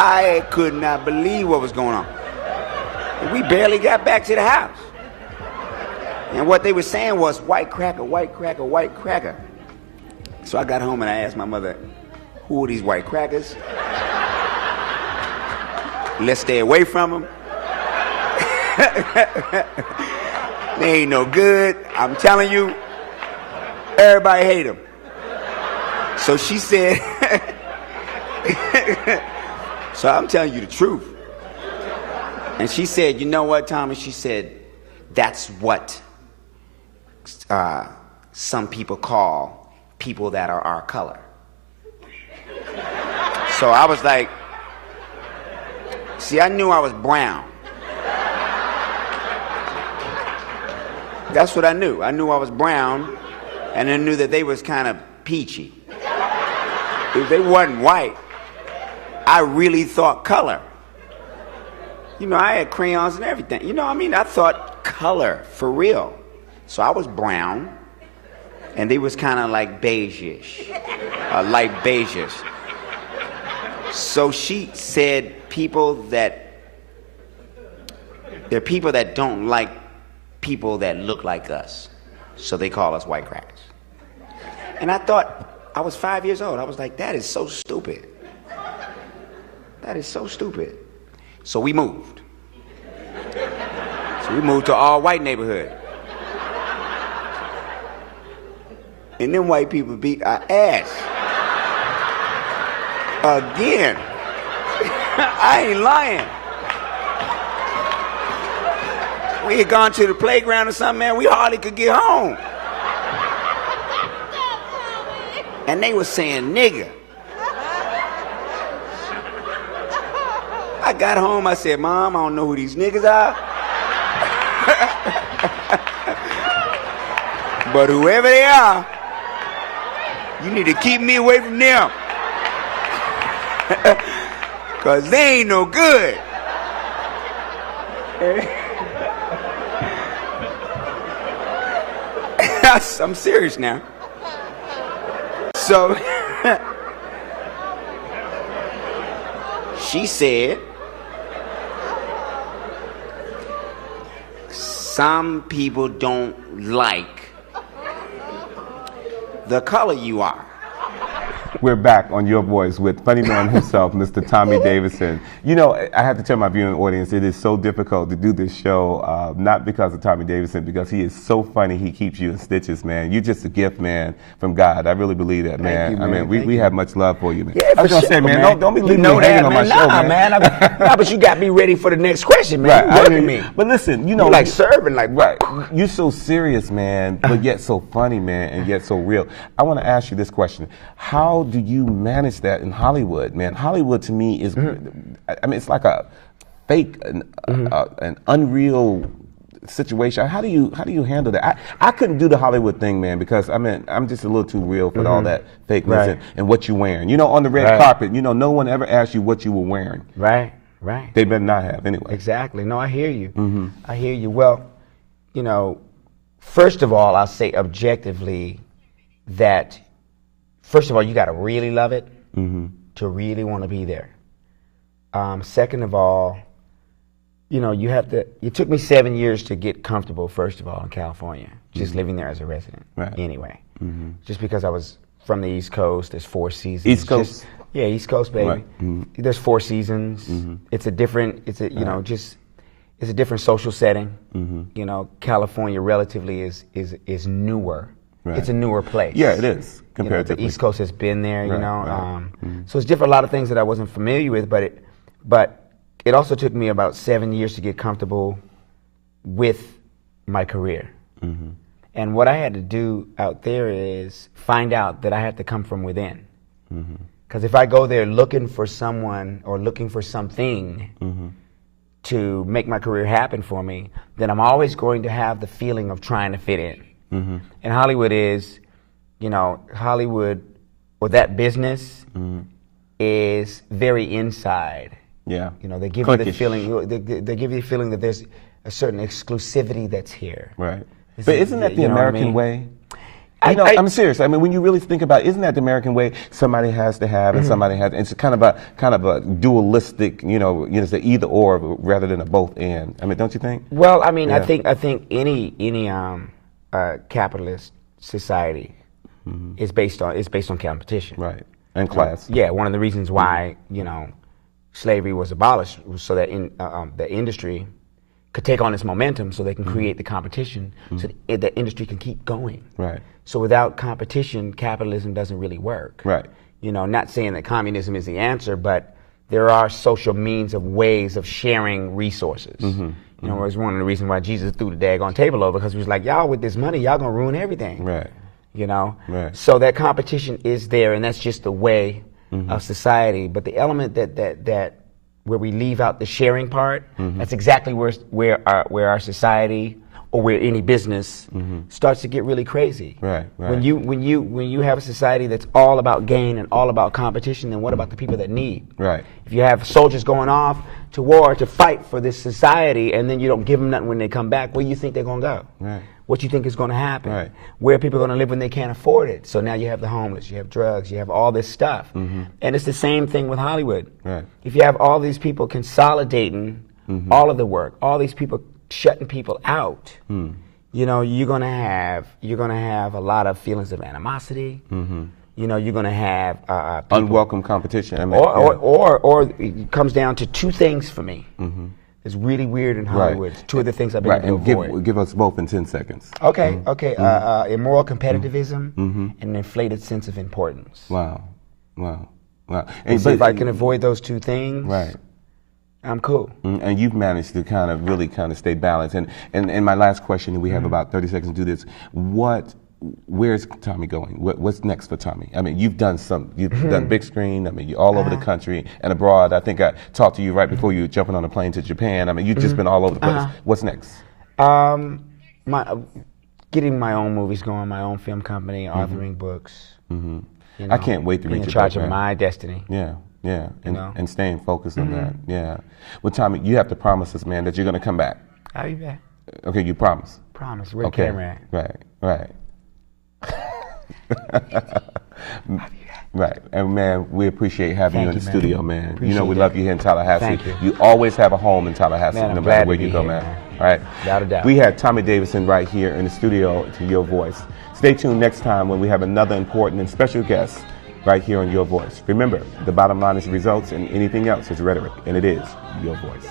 I could not believe what was going on. We barely got back to the house. And what they were saying was, white cracker, white cracker, white cracker. So I got home and I asked my mother, who are these white crackers? Let's stay away from them. They ain't no good. I'm telling you, everybody hate them. So she said, so I'm telling you the truth. And she said, you know what, Thomas? She said, that's what some people call people that are our color. So I was like, see, I knew I was brown. That's what I knew. I knew I was brown, and I knew that they was kind of peachy. If they wasn't white, I really thought color. You know, I had crayons and everything. You know what I mean? I thought color, for real. So I was brown, and they was kind of like beige-ish, light beige-ish. So she said there are people that don't like people that look like us. So they call us white crackers. And I thought, I was 5 years old. I was like, that is so stupid. That is so stupid. So we moved. So we moved to all white neighborhood. And them white people beat our ass. Again. I ain't lying. We had gone to the playground or something, man. We hardly could get home. And they were saying nigga. I got home, I said, Mom, I don't know who these niggas are. But whoever they are, you need to keep me away from them. Because they ain't no good. I'm serious now. So, she said, some people don't like the color you are. We're back on Your Voice with funny man himself, Mr. Tommy Davidson. You know, I have to tell my viewing audience, it is so difficult to do this show, not because of Tommy Davidson, because he is so funny, he keeps you in stitches, man. You're just a gift, man, from God. I really believe that, man. Thank you, I man. mean, we have much love for you, man. Yeah, I was going to say, man, don't be leaving me hanging on my show, man. Nah, but you got me ready for the next question, man. Right, You working me. But listen, you know. You like serving, like, right. You're so serious, man, but yet so funny, man, and yet so real. I want to ask you this question. How do you manage that in Hollywood, man? Hollywood to me is, I mean, it's like a fake, an unreal situation. How do you handle that? I couldn't do the Hollywood thing, man, because I mean, I'm just a little too real for all that fakeness and what you're wearing. You know, on the red carpet, you know, no one ever asked you what you were wearing. Right. They better not have anyway. Exactly. No, I hear you. I hear you. Well, you know, first of all, I'll say objectively that, first of all, you got to really love it to really want to be there. Second of all, you know, it took me 7 years to get comfortable, first of all, in California, just living there as a resident anyway. Just because I was from the East Coast, there's 4 seasons. East Coast? Yeah, East Coast, baby. Right. There's 4 seasons. It's a different, you know, it's a different social setting. You know, California relatively is newer. Right. It's a newer place. Yeah, it is comparatively. The East Coast has been there, you know. Right. So it's different. A lot of things that I wasn't familiar with, but it also took me about 7 years to get comfortable with my career. And what I had to do out there is find out that I had to come from within. Because if I go there looking for someone or looking for something to make my career happen for me, then I'm always going to have the feeling of trying to fit in. And Hollywood is, you know, Hollywood, or that business is very inside. Yeah. You know, they give you the feeling. They give you the feeling that there's a certain exclusivity that's here. Right. But isn't that the American way? I'm serious. I mean, when you really think about it, isn't that the American way? Somebody has to have and somebody has. It's kind of a dualistic, it's an either or rather than a both and. I mean, don't you think? Well, I mean, I think any capitalist society is based on competition, right, and class. Yeah, one of the reasons why slavery was abolished was so that the industry could take on its momentum, so they can create the competition, so that the industry can keep going. Right. So without competition, capitalism doesn't really work. Right. Not saying that communism is the answer, but there are social means of ways of sharing resources. It was one of the reasons why Jesus threw the daggone table over, because he was like, y'all with this money, y'all gonna ruin everything. Right. Right. So that competition is there, and that's just the way of society. But the element that where we leave out the sharing part, that's exactly where our society or where any business starts to get really crazy. Right. When you have a society that's all about gain and all about competition, then what about the people that need? Right. If you have soldiers going off to war to fight for this society, and then you don't give them nothing when they come back, where do you think they're going to go? Right. What you think is going to happen? Right. Where are people going to live when they can't afford it? So now you have the homeless, you have drugs, you have all this stuff. And it's the same thing with Hollywood. Right. If you have all these people consolidating all of the work, all these people shutting people out, you're going to have a lot of feelings of animosity. You're going to have unwelcome competition. I mean, or it comes down to two things for me. It's really weird in Hollywood. Right. Two of the things I've been able to avoid. Give us both in 10 seconds. Okay. Immoral competitivism and an inflated sense of importance. Wow. And so if I can avoid those two things, right, I'm cool. And you've managed to really stay balanced. And my last question, and we have about 30 seconds to do this. Where's Tommy going? What's next for Tommy? I mean, you've done big screen. I mean, you're all over the country and abroad. I think I talked to you right before you were jumping on a plane to Japan. I mean, you've just been all over the place. What's next? Getting my own movies going, my own film company, authoring books. I can't wait to reach in charge of my destiny. Yeah. And staying focused on that. Yeah. Well, Tommy, you have to promise us, man, that you're going to come back. I'll be back. Okay, you promise. Promise. Where the camera at? Right. Right. And man, we appreciate having you in the studio, man. Appreciate we love you here in Tallahassee. Thank you. You always have a home in Tallahassee, man, no matter where you go, man. All right. Without a doubt. We had Tommy Davidson right here in the studio to Your Voice. Stay tuned next time when we have another important and special guest right here on Your Voice. Remember, the bottom line is results, and anything else is rhetoric, and it is Your Voice.